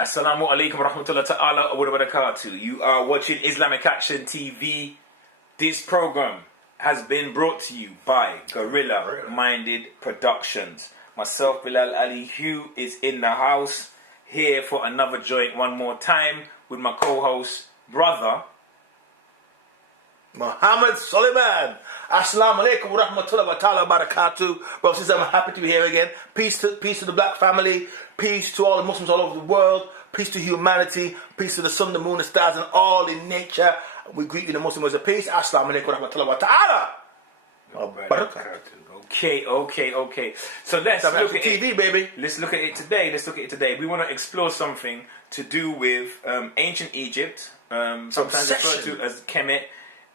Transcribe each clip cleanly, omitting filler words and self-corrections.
Assalamu alaikum wa rahmatullahi ta'ala wa barakatuh. You are watching Islamic Action TV. This program has been brought to you by Gorilla Minded Productions. Myself, Bilal Ali Hugh, is in the house here for another joint one more time with my co-host, brother Muhammad Suleiman. Assalamu alaikum wa rahmatullahi wa ta'ala wa barakatuh. Well, since I'm happy to be here again. Peace to the black family. Peace to all the Muslims all over the world. Peace to humanity. Peace to the sun, the moon, the stars, and all in nature. We greet you in the Muslim words of peace. Assalamu alaikum wa rahmatullahi wa ta'ala. Okay. So let's look at TV, it. baby. Let's look at it today. We want to explore something to do with ancient Egypt, sometimes referred to as Kemet,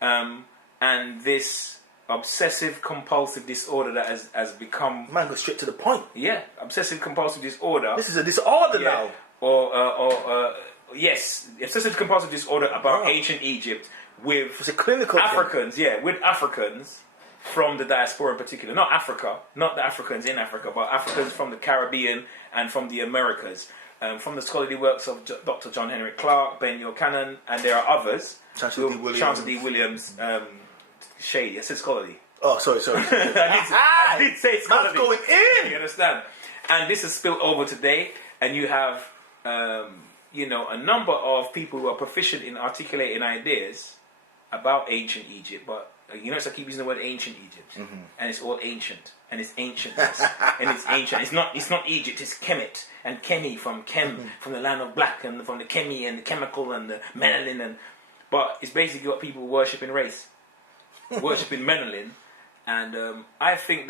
and this obsessive compulsive disorder that has become. Man, go straight to the point. Yeah, obsessive compulsive disorder. This is a disorder now. Yes, obsessive compulsive disorder about ancient Egypt with it's a clinical Africans. Yeah, with Africans from the diaspora in particular, not Africa, not the Africans in Africa, but Africans from the Caribbean and from the Americas. From the scholarly works of Dr. John Henry Clark, Ben Cannon, and there are others. Chancellor D. Williams. Shady. I said scholarly. Oh, sorry. I did say scholarly. Man's going in. You understand? And this has spilled over today, and you have, a number of people who are proficient in articulating ideas about ancient Egypt. But you notice I keep using the word ancient Egypt, and it's all ancient, and it's ancientness, and it's ancient. It's not Egypt. It's Kemet and Kemi from from the land of black, and from the Kemi and the chemical and the melanin, but it's basically what people worship in race. Worshipping melanin, and I think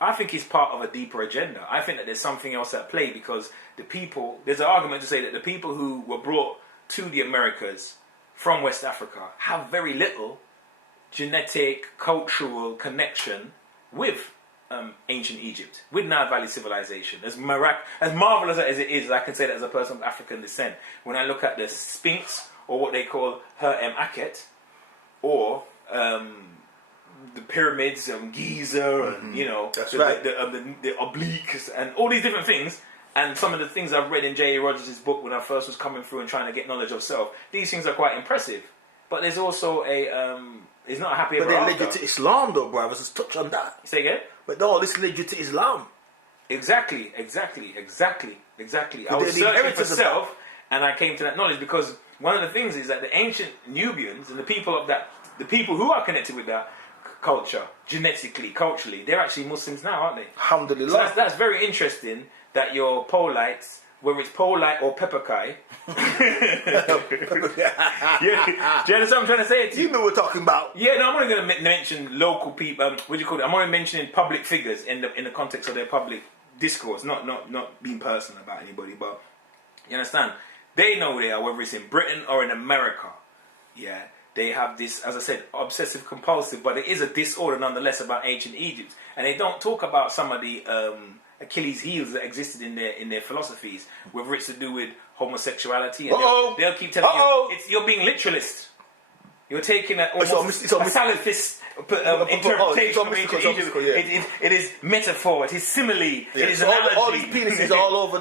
it's part of a deeper agenda. I think that there's something else at play because there's an argument to say that the people who were brought to the Americas from West Africa have very little genetic, cultural connection with ancient Egypt, with Nile Valley civilization. As marvelous as it is, I can say that as a person of African descent. When I look at the Sphinx, or what they call Her Akhet, or the pyramids and Giza, and that's right. the obliques and all these different things, and some of the things I've read in J.A. Rogers' book when I first was coming through and trying to get knowledge of self. These things are quite impressive, but there's also it's not a happy ever after. But they led you to Islam, though, brothers. Let's touch on that. Say again. But no, this led you to Islam. Exactly. I was searching for self, and I came to that knowledge because one of the things is that the ancient Nubians and the people who are connected with that culture, genetically, culturally, they're actually Muslims now, aren't they? Alhamdulillah. So that's very interesting that your Polites, whether it's Polite or Pepperkai, do you understand what I'm trying to say? You know what we're talking about. Yeah, no, I'm only going to mention local people. I'm only mentioning public figures in the context of their public discourse, not being personal about anybody, but you understand? They know who they are, whether it's in Britain or in America. Yeah. They have this, as I said, obsessive compulsive, but it is a disorder nonetheless about ancient Egypt. And they don't talk about some of the Achilles heels that existed in their philosophies, whether it's to do with homosexuality. And they'll keep telling you, you're being literalist. You're taking a Salafist interpretation of ancient Egypt. It is metaphor, it is simile, it is analogy. All these penises all over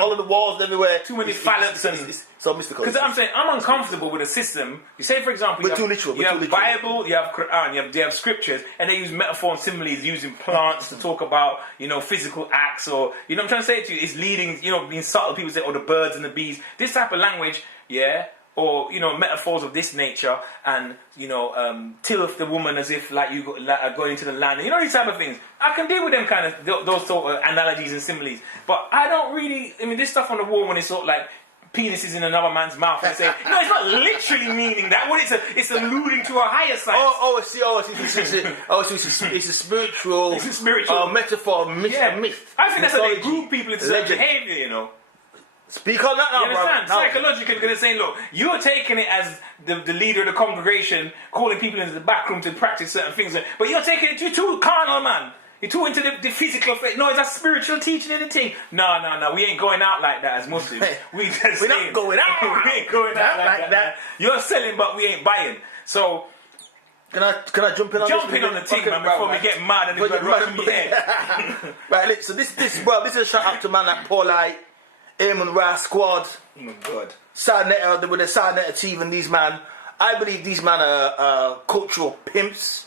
all of the walls everywhere. Too many phallops it's so mystical. Because I'm saying, I'm uncomfortable with a system. You say, for example, you have Bible, you have Quran, you have scriptures, and they use metaphor and similes using plants to talk about, physical acts, or, what I'm trying to say to you, is leading, being subtle. People say, the birds and the bees. This type of language, or metaphors of this nature, and tilth the woman as if like you are going into the land, these type of things. I can deal with them kind of those sort of analogies and similes, but I don't really. I mean, this stuff on the wall when it's sort of like penises in another man's mouth and say, no, it's not literally meaning that. What it's alluding to a higher science. It's a spiritual. It's a spiritual metaphor, myth. I think that's how they group people into certain behavior, Speak on that now, you understand? Bro. Psychologically, they're saying, look, you're taking it as the leader of the congregation, calling people into the back room to practice certain things, but you're taking it too carnal, man. You're too into the physical faith. No, it's a spiritual teaching in the thing. No. We ain't going out like that as Muslims. We're not going out. We ain't going out like that. You're selling, but we ain't buying. So, Can I jump in on Jump in on the team, man, before we get mad and rush in the air. Right, so this is a shout out to man like Paulite. Amon Ra squad, Oh my God. Sarnetta with the Sarnetta team and these man. I believe these men are cultural pimps.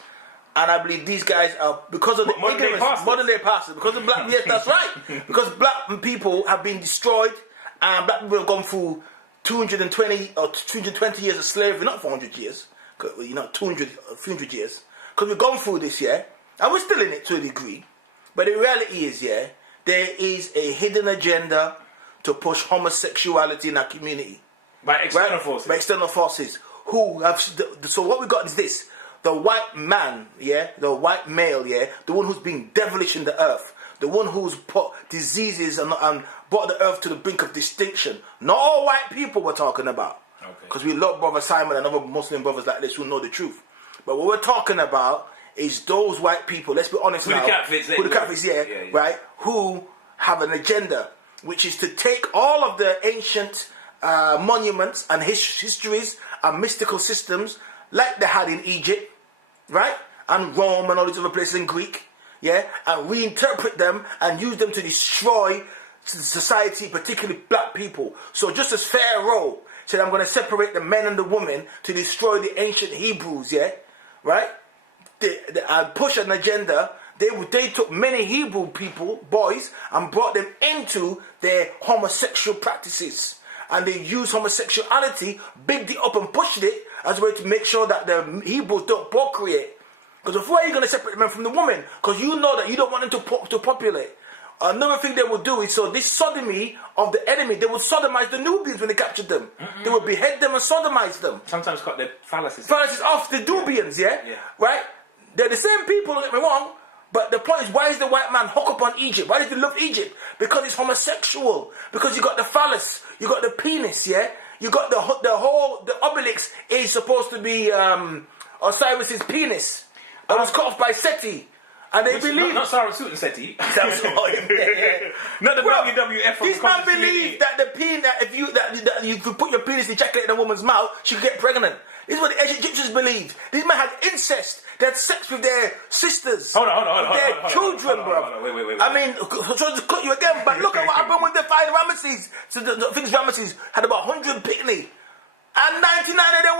And I believe these guys are, because of the modern day pastors, because of black, yes, that's right. Because black people have been destroyed, and black people have gone through 220 years of slavery, not 400 years, 200, a few hundred years. Because we've gone through this, yeah, and we're still in it to a degree. But the reality is, yeah, there is a hidden agenda to push homosexuality in our community. By external forces. By external forces. Who have, so what we got is this. The white man, yeah, the white male, yeah, the one who's been devilish in the earth, the one who's put diseases and brought the earth to the brink of distinction. Not all white people we're talking about. Because we love Brother Simon and other Muslim brothers like this who know the truth. But what we're talking about is those white people, let's be honest now. Who the catfish, yeah, right, who have an agenda, which is to take all of the ancient monuments and histories and mystical systems like they had in Egypt, right? And Rome and all these other places in Greek, yeah? And reinterpret them and use them to destroy society, particularly black people. So just as Pharaoh said, I'm going to separate the men and the women to destroy the ancient Hebrews, yeah? Right? They push an agenda. They took many Hebrew people, boys, and brought them into their homosexual practices. And they used homosexuality, bigged it up and pushed it as a way to make sure that the Hebrews don't procreate. Because before you're going to separate the men from the women, because you know that you don't want them to populate. Another thing they would do is, so this sodomy of the enemy, they would sodomize the Nubians when they captured them. They would behead them and sodomize them. Sometimes cut their phalluses. Phalluses off the Nubians, yeah? Right? They're the same people, don't get me wrong. But the point is, why is the white man hook up on Egypt? Why does he love Egypt? Because it's homosexual. Because you got the phallus, you got the penis, yeah? You got the obelisk is supposed to be Osiris's penis. That was cut off by Seti. And they believe... Not Sarah Suit and Seti. That's what Not the WWF. These men believe that the penis, that if you put your penis in chocolate in a woman's mouth, she can get pregnant. This is what the ancient Egyptians believed. These men had incest. They had sex with their sisters. Hold on. Their children, bro. Wait. I mean, I'm trying to cut you again, but look at what happened with the five Ramesses. So the things Ramesses had about 100 picnic. And 99 of them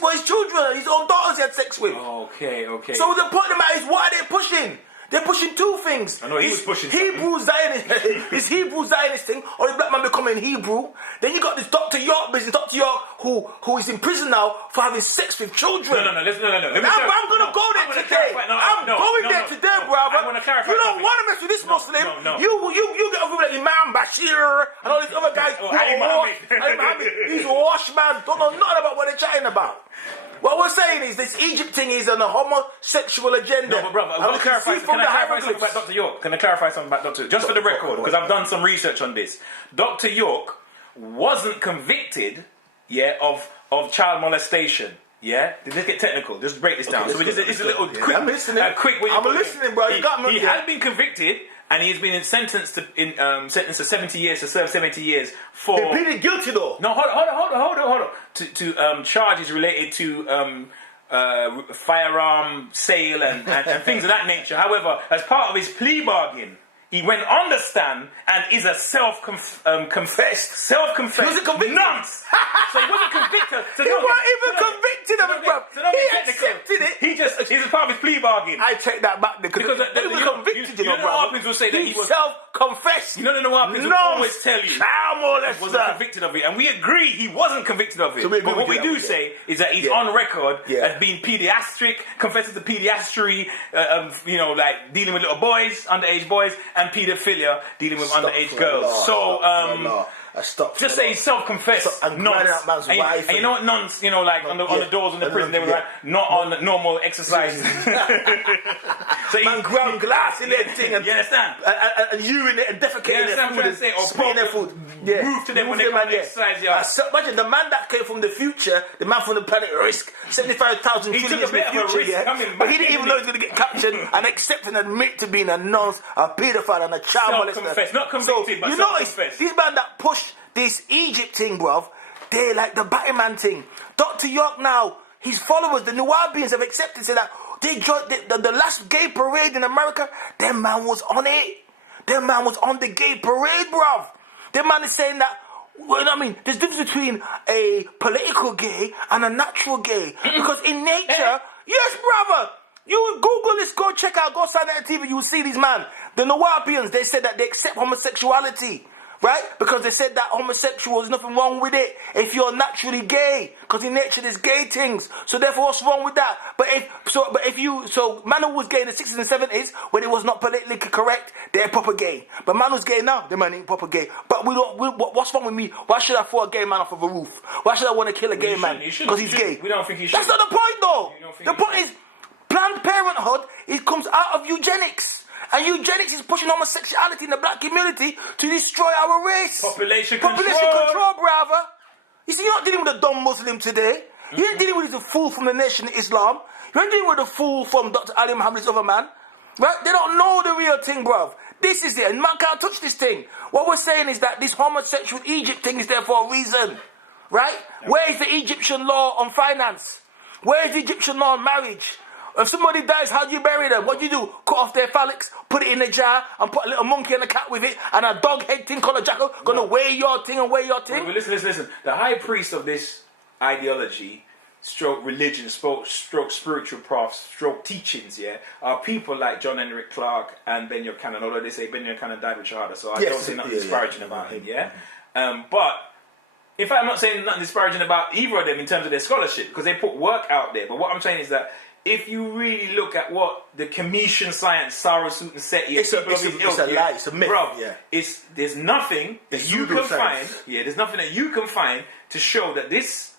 were his children, his own daughters he had sex with. Okay. So the point of the matter is, what are they pushing? They're pushing two things. I know he was pushing Hebrew Zionist, this Hebrew Zionist thing, or the black man becoming Hebrew. Then you got this Dr. York business, Dr. York, who is in prison now for having sex with children. No. I'm gonna go there today. I'm going there today, brother. You don't want to mess with this Muslim. No. You get over with Imam Bashir and all these other guys. Ali Muhammad. He's washed, man. Don't know nothing about what they're chatting about. What we're saying is this Egypt thing is on a homosexual agenda. No, but brother, can I clarify something about Dr. York? Can I clarify something about Dr. York? Just for the record, because I've done some research on this. Dr. York wasn't convicted, of child molestation. Yeah? Let's get technical. Just break this down. So it's a little quick. I'm listening. I'm listening, bro. You got me. He has been convicted. And he's been sentenced to 70 years, to serve 70 years for... He pleaded guilty though. No, hold on. To charges related to firearm sale and things of that nature. However, as part of his plea bargain, he went on the stand and is a self-confessed. He wasn't convicted. Nonce. So he wasn't convicted. He wasn't even convicted of it, bro. He accepted it. He's a part of his plea bargain. I take that back because he was convicted, you know what happens will say that he was self-confessed. You know what happens will always tell you he wasn't convicted of it. And we agree he wasn't convicted of it. So but what we do say is that he's on record as being pediatric, confessing to pediastry, like dealing with little boys, underage boys, and paedophilia, dealing with underage girls. So, just say he's self-confessed. And nonce. And you know what nonce, on the doors in the prison, they were like, not on normal exercises. So man ground glass in their thing. You understand? And urinate and defecate in their food and spit in their food. Move to them when they come to exercise. Imagine the man that came from the future, the man from the planet Risk, 75,000 he took a bit of a risk coming back. But he didn't even know he was going to get captured and accept and admit to being a nonce, a paedophile and a child molester. Self-confessed, not convicted, but self-confessed. These men that pushed this Egypt thing, bruv, they're like the Batman thing. Dr. York now, his followers, the Nubians, have accepted, say that they joined the last gay parade in America. Their man was on it. Their man was on the gay parade, bruv. The man is saying that, well, you know what I mean? There's a difference between a political gay and a natural gay. Because in nature, yes, brother, you Google this, go check out, go sign at TV, you will see these man. The Nawabians, they said that they accept homosexuality. Right? Because they said that homosexual, there's nothing wrong with it if you're naturally gay. Because in nature there's gay things. So therefore, what's wrong with that? So man who was gay in the 60s and 70s, when it was not politically correct, they're proper gay. But man who's gay now, the man ain't proper gay. But what's wrong with me? Why should I throw a gay man off of a roof? Why should I want to kill a gay man? Because he's gay. We don't think he should. That's not the point though. The point is, Planned Parenthood, it comes out of eugenics. And eugenics is pushing homosexuality in the black community to destroy our race. Population control, brother. You see, you're not dealing with a dumb Muslim today. You ain't dealing with the fool from the Nation of Islam. You ain't dealing with the fool from Dr. Ali Muhammad's other man. Right? They don't know the real thing, bruv. This is it. And man can't touch this thing. What we're saying is that this homosexual Egypt thing is there for a reason. Right? Yeah. Where is the Egyptian law on finance? Where is the Egyptian law on marriage? If somebody dies, how do you bury them? What do you do? Cut off their phallics, put it in a jar, and put a little monkey and a cat with it, and a dog head thing called a jackal gonna weigh your thing and weigh your thing? Well, listen. The high priest of this ideology, stroke religion, stroke spiritual paths, stroke teachings, are people like John Henry Clark and Ben Buchanan, although they say Ben Buchanan died with Shahada, so I don't say nothing disparaging about him, but in fact, I'm not saying nothing disparaging about either of them in terms of their scholarship, because they put work out there, but what I'm saying is that if you really look at what the Commission science, Sarah Sutton Seti, it's a lie, it's a myth. Bro, there's nothing that you can find. Yeah, there's nothing that you can find to show that this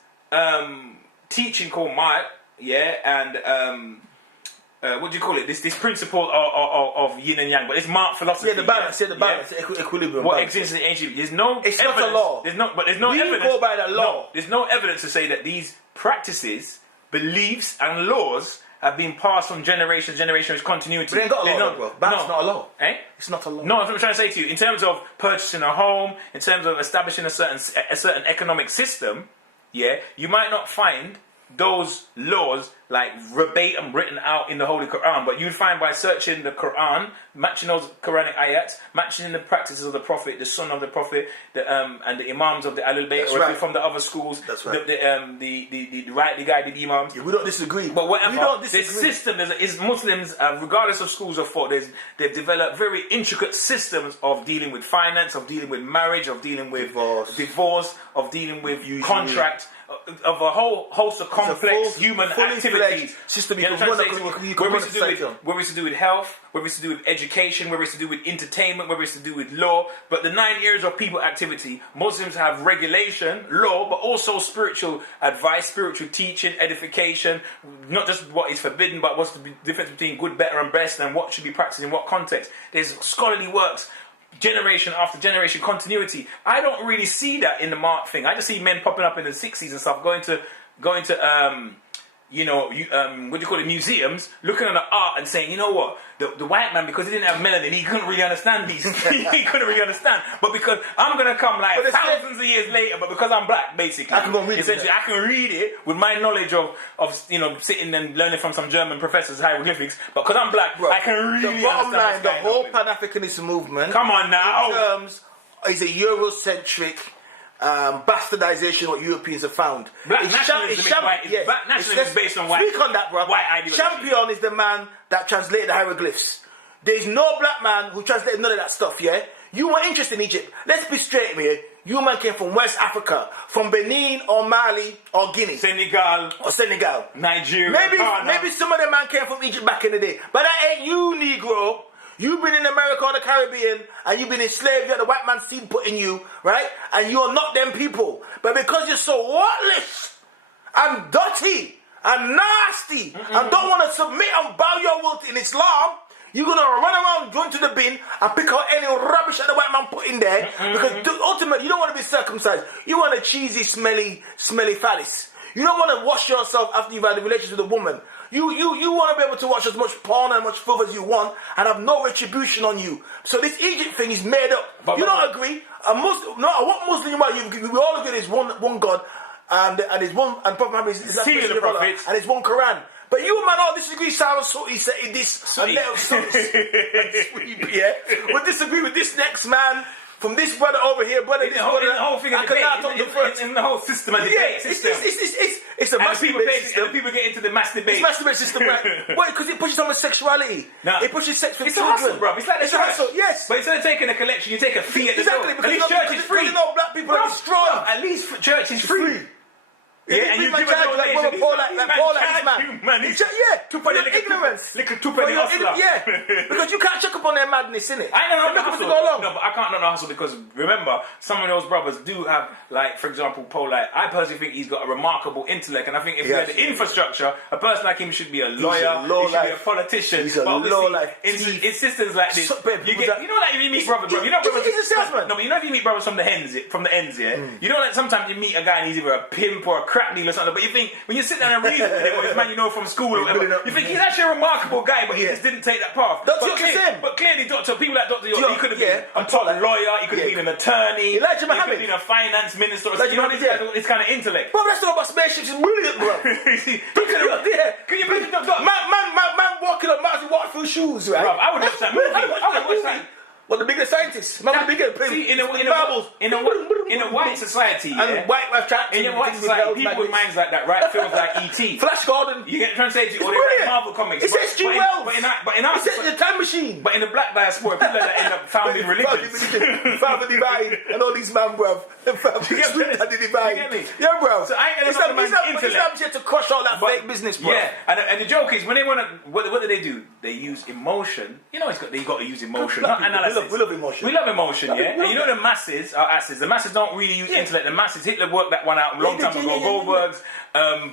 teaching called Ma'at, and what do you call it? This principle of yin and yang, but it's Ma'at philosophy. Yeah, the balance, equilibrium. What exists in ancient? There's no. It's evidence, not a law. There's no we evidence. Go by that law. No, there's no evidence to say that these practices, beliefs and laws have been passed from generation to generation with continuity. But they ain't got a law, bro. That's not a law. Eh? It's not a law. No, that's what I'm trying to say to you. In terms of purchasing a home, in terms of establishing a certain economic system, you might not find those laws like verbatim written out in the Holy Quran, but you'd find by searching the Quran, matching those Quranic ayats, matching the practices of the Prophet, the Son of the Prophet, and the Imams of the Ahlul Bayt, or from the other schools, the rightly guided Imams. Yeah, we don't disagree. But whatever, we don't disagree. This system is Muslims, regardless of schools of thought, they've developed very intricate systems of dealing with finance, of dealing with marriage, of dealing with divorce, of dealing with contract, of a whole host of complex human activities. System whether it's to do with health, whether it's to do with education, whether it's to do with entertainment, whether it's to do with law. But the 9 areas of people activity, Muslims have regulation, law, but also spiritual advice, spiritual teaching, edification, not just what is forbidden, but what's the difference between good, better and best, and what should be practiced in what context. There's scholarly works, generation after generation, continuity. I don't really see that in the Ma'at thing. I just see men popping up in the 60s and stuff, going to what do you call it, museums, looking at the art and saying, you know what, the white man, because he didn't have melanin, he couldn't really understand these. He couldn't really understand. But because I'm going to come like thousands of years later, but because I'm black, basically, I can go read essentially, I can read it with my knowledge of sitting and learning from some German professors hieroglyphics. But because I'm black, bro, I can really the bottom understand line, the whole Pan-Africanist movement. Come on now. In terms, is a Eurocentric bastardization of what Europeans have found. Black nationalism is based on white. Speak on that, bro. White ideology. Champion is the man that translated the hieroglyphs. There's no black man who translated none of that stuff, You were interested in Egypt. Let's be straight, man. You man came from West Africa, from Benin or Mali or Guinea. Senegal. Nigeria. Maybe some of them man came from Egypt back in the day. But that ain't you, Negro. You've been in America or the Caribbean, and you've been enslaved. You had the white man's seed put in you, right? And you're not them people. But because you're so worthless and dirty and nasty and don't want to submit and bow your will in Islam, you're going to run around, join to the bin, and pick out any rubbish that the white man put in there. Because ultimately, you don't want to be circumcised. You want a cheesy, smelly phallus. You don't want to wash yourself after you've had a relationship with a woman. You want to be able to watch as much porn and much filth as you want and have no retribution on you. So this Egypt thing is made up. You don't agree? What Muslim you are, we all agree there's one God and there's one, and Prophet Muhammad is the prophets, and there's one Quran. But you man all disagree, Sarah Soti said this, and we disagree with this next man from this brother over here, brother, In the whole thing of I cannot debate, talk the first. in the whole system of debate system. It's a masturbation system. And people get into the masturbation. It's masturbation system, right? Why? Because it pushes homosexuality. No. It pushes sex for It's children. a hustle, bro. It's like a hustle, yes. But instead of taking a collection, you take a fee at the door. Exactly, At least church is free. Because you know black people are destroyed. At least church is free. Yeah, and you give a donation. Like Paul, like this man. Yeah, for your ignorance. Little two-penny hustler. Yeah, because you can't check up on their madness, innit? I know Look the at hustle. them go along. No, but I can't know the hustle because remember, some of those brothers do have, like, for example, Paul. Like, I personally think he's got a remarkable intellect, and I think if we had the infrastructure, a person like him should be a lawyer, he should be a politician. He's a low-life thief. In systems like this, you know, like if you meet brothers, bro. You know, he's a salesman. No, but you know if you meet brothers from the ends, yeah. You know, like sometimes you meet a guy and he's either a pimp or a crack dealer or something, but you think when you sit down and read with him, or this man you know from school or whatever, you think he's actually a remarkable guy, but he just didn't take that path. But clearly, people like Dr. York, he could have been a top lawyer, he could have been an attorney, he could have been a finance minister, you know, this kind of intellect. Bro, that's all about spaceships is brilliant, bro. Can you imagine Dr. Man walking on Mars and walking through shoes, right? Bro, I would watch that movie. I would watch that. Well, the biggest scientists, man, the biggest. See, in a white society, and white society, people with minds like that, right? Feels like E.T. Flash Gordon. You get translated or they Marvel comics. It's H.G. Wells. But in our it's the time machine. But in the black diaspora, people like that end up founding religions. Father Divine and all these man, bruv. Father Divine. Yeah, bro. So I ain't gonna Islam's here to crush all that fake business, bro. Yeah, and the joke is when they want to, what do they do? They use emotion. You know, they got to use emotion, not analysis. We love emotion. We love emotion, yeah. And you know the masses are asses. The masses don't really use intellect. The masses, Hitler worked that one out a long time ago. Goldbergs,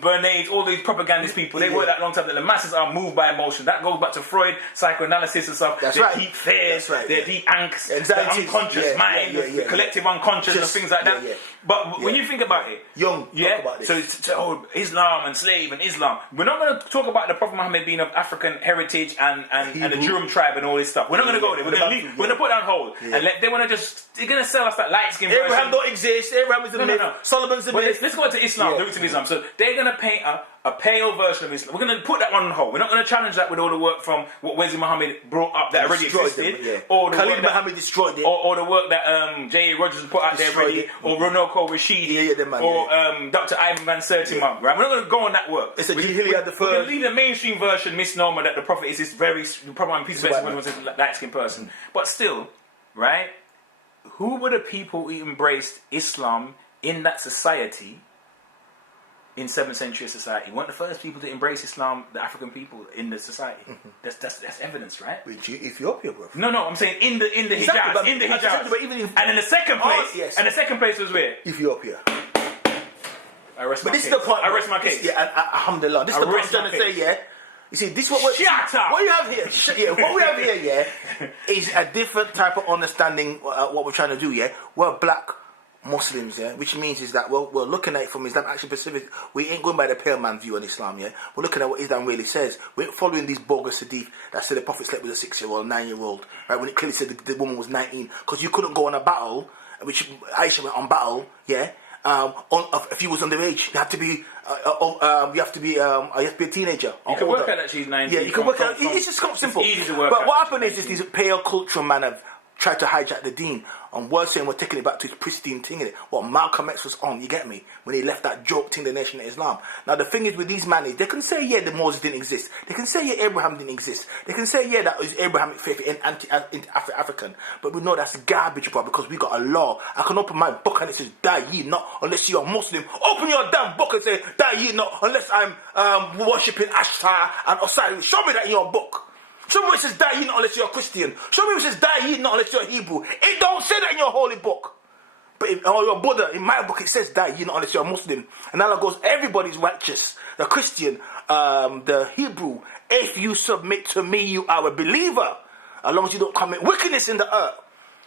Bernays, all these propagandist people, they worked that long time. That the masses are moved by emotion. That goes back to Freud, psychoanalysis and stuff. That's their right. deep fears, their deep angst, anxiety, the unconscious mind, the collective unconscious, and things like that. But when you think about it, talk about this. So Islam and slave and Islam. We're not going to talk about the Prophet Muhammad being of African heritage and the Jurum tribe and all this stuff. We're not going to go there. We're going to put that on hold and they want to they're going to sell us that light skin version. Abraham don't exist. Abraham is a myth. Solomon's a myth. Let's go to Islam, the roots of Islam. So they're going to paint a pale version of Islam. We're going to put that one on hold. We're not going to challenge that with all the work from what Wesley Muhammad brought up that already existed, or the Khalid Muhammad destroyed it, or the work that J.A. Rogers put out there already, or Ronoko Rashidi, or Dr. Ivan Van Sertima. Right? We're not going to go on that work. It's a We're going to leave the mainstream version misnomer that the Prophet is this very probably piece of was a light-skinned person, but still, right? Who were the people who embraced Islam in that society? In 7th century society, weren't the first people to embrace Islam the African people in the society? That's evidence, right? Ethiopia, bro. No, I'm saying in the Hijaz, in the Hijaz. And in the second place, was where? Ethiopia. I rest my case. This is the point. I rest my case. Alhamdulillah. This is the point I'm trying to say. Yeah. You see, this is what you have here. What we have here, is a different type of understanding. What we're trying to do, we're black Muslims, which means is that we're looking at it from Islam Action Pacific. We ain't going by the pale man view on Islam, We're looking at what Islam really says. We ain't following these bogus hadith that said the Prophet slept with a 6-year-old, 9-year-old, right? When it clearly said the woman was 19, because you couldn't go on a battle, which Aisha went on battle, if you was underage, you have to be, you have to be a teenager. You can work out that she's 19. Yeah, you can work out. It's just simple. It's easy to work out. But what happened is these pale cultural man have tried to hijack the deen. And we're saying we're taking it back to its pristine thing in it. What Malcolm X was on, you get me? When he left that joke thing, the Nation of Islam. Now the thing is with these men is they can say the Moses didn't exist. They can say Abraham didn't exist. They can say that was Abrahamic faith in anti-African. But we know that's garbage, bro, because we got a law. I can open my book and it says die ye not unless you're a Muslim. Open your damn book and say die ye not unless I'm worshipping Ashtar and Osiris. Show me that in your book. Show me where it says die ye not unless you're a Christian. Show me where it says die ye not unless you're a Hebrew. It don't say that in your holy book. But or your Buddha, in my book it says die ye not unless you're a Muslim. And Allah goes, everybody's righteous. The Christian, the Hebrew, if you submit to me, you are a believer. As long as you don't commit wickedness in the earth.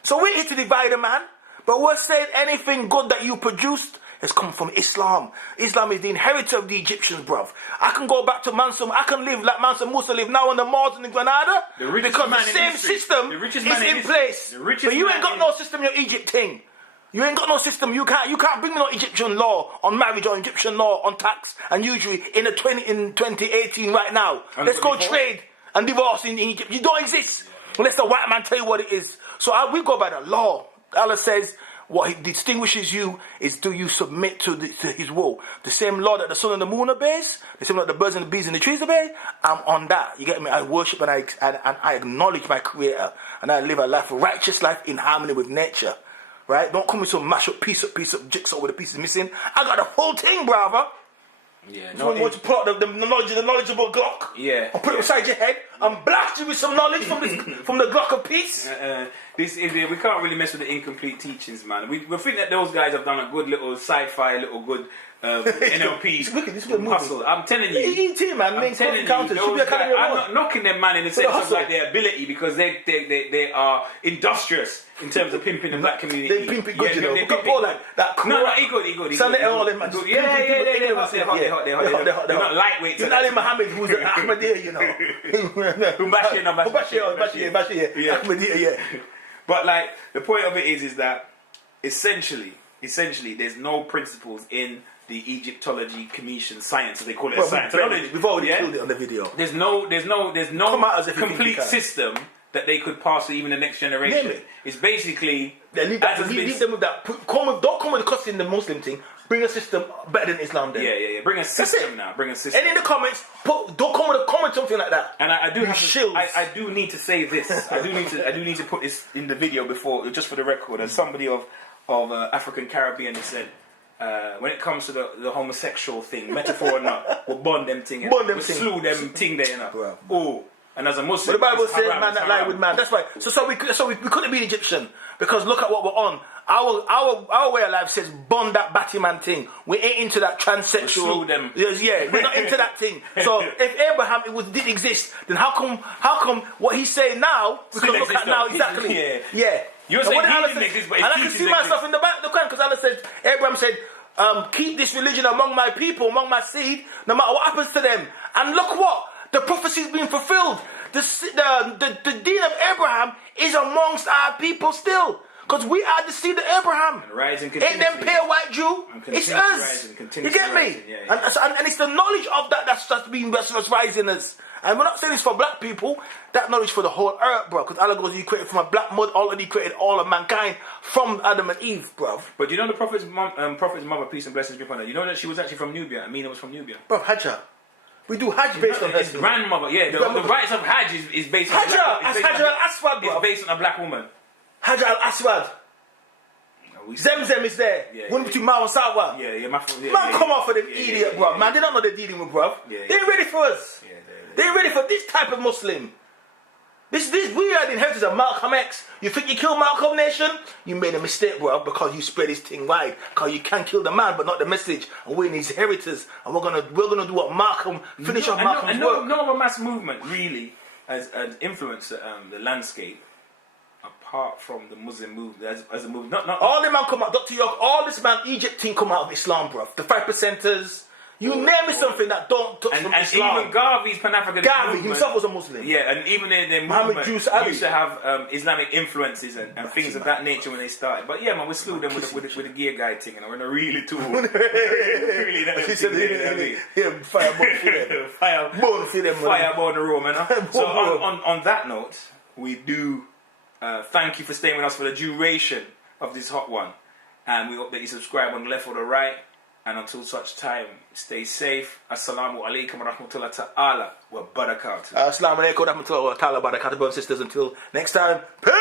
So we're here to divide a man. But we're saying anything good that you produced has come from Islam. Islam is the inheritor of the Egyptians, bruv. I can go back to Mansa. I can live like Mansa Musa live now on the Mars in Granada. Because the same system is in place. So you ain't got no system in your Egypt thing. You ain't got no system. You can't bring me no Egyptian law on marriage or Egyptian law on tax. And usually in 2018 right now, let's go trade and divorce in Egypt. You don't exist unless the white man tell you what it is. So we go by the law. Allah says, what he distinguishes you is do you submit to his will. The same law that the sun and the moon obeys, the same law that the birds and the bees and the trees obey, I'm on that. You get me? I worship and I acknowledge my creator. And I live a life, a righteous life in harmony with nature. Right? Don't come with some mash up, piece up, jigsaw with the pieces missing. I got the whole thing, brother. Yeah, no, you want to pull out the knowledgeable Glock, yeah, and put it beside your head, and blast you with some knowledge from the Glock of peace. We can't really mess with the incomplete teachings, man. We think that those guys have done a good little sci-fi, little good NLP. It's wicked. It's good hustle. I'm telling you, ET man, I'm telling you, I'm not knocking them, man, in the sense of like their ability, because they are industrious in terms of pimping the black community. They pimp it good, you know. Look all that. No, he good. Sunday all them, man. They're hot. They're not lightweight. It's Ali Muhammad, who's the Ahmadiyya, you know. Bashir, Ahmadiyya, yeah. But like the point of it is that essentially, there's no principles in the Egyptology Commission science, as they call it, science. We've already killed it on the video. There's no complete system that they could pass to even the next generation. It's basically leave them with that. Don't come with the cost in the Muslim thing. Bring a system better than Islam. Then. Yeah. Bring a system now. Bring a system. And in the comments, don't come with a comment something like that. And I do need to say this. I do need to put this in the video before, just for the record, as somebody of African Caribbean descent. When it comes to the homosexual thing, metaphor or not, we'll bond them thing. We'll slew them thing there, you know. Oh. And as a Muslim, but the Bible says, "Man that lie with man." That's right. So we couldn't be Egyptian, because look at what we're on. Our way of life says bond that Batman thing. We ain't into that transsexual. Them. Yeah, we're not into that thing. So if Abraham did exist, then how come what he's saying now? We can look at now exactly. Yeah. You're saying he didn't exist, but and I can see myself in the back of the Quran, because Allah said, Abraham said, "Keep this religion among my people, among my seed, no matter what happens to them." And look what. The prophecy is being fulfilled. The deen of Abraham is amongst our people still. Because we are the seed of Abraham. Ain't them pale white Jew. It's us. You get me? And it's the knowledge of that's being rising us. And we're not saying this for black people. That knowledge for the whole earth, bro. Because Allah goes, you created from a black mud, already created all of mankind from Adam and Eve, bro. But you know the Prophet's mother, peace and blessings be upon her. You know that she was actually from Nubia. Amina was from Nubia. Bro, Hajjah. We do Hajj based on her. His grandmother, the rites of Hajj is based on Hajj al-Aswad, bro. It's based on a black woman. Hajj al-Aswad. Zemzem is there. One between Mao and Sawa. Man, come off of them idiot, bro. Man, they don't know they're dealing with, bro. They ain't ready for us. They ain't ready for this type of Muslim. This we are the inheritors of Malcolm X. You think you killed Malcolm Nation? You made a mistake, bro, because you spread his thing wide. Because you can kill the man, but not the message. And we're his inheritors, and we're gonna do what Malcolm finish off Malcolm's work. No other mass movement really has influenced the landscape apart from the Muslim movement as a movement. Not all the man come out, Dr. York. All this man Egypt thing come out of Islam, bro. The 5%ers. You name me something that don't touch from Islam. And even Garvey's Pan-Africanist Garvey himself was a Muslim. Yeah, and even their movement used to have Islamic influences and things of that nature when they started. But yeah, man, we slew them with the gear guide thing, and we're in a really tool. Really, fireball for them. Fireball the room, man. So on that note, we do thank you for staying with us for the duration of this hot one, and we hope that you subscribe on the left or the right. And until such time, stay safe. Assalamu alaikum wa rahmatullahi ta'ala wa barakatuh. Assalamu alaikum wa rahmatullahi wa ta'ala wa barakatuh, brothers and sisters. Until next time, peace.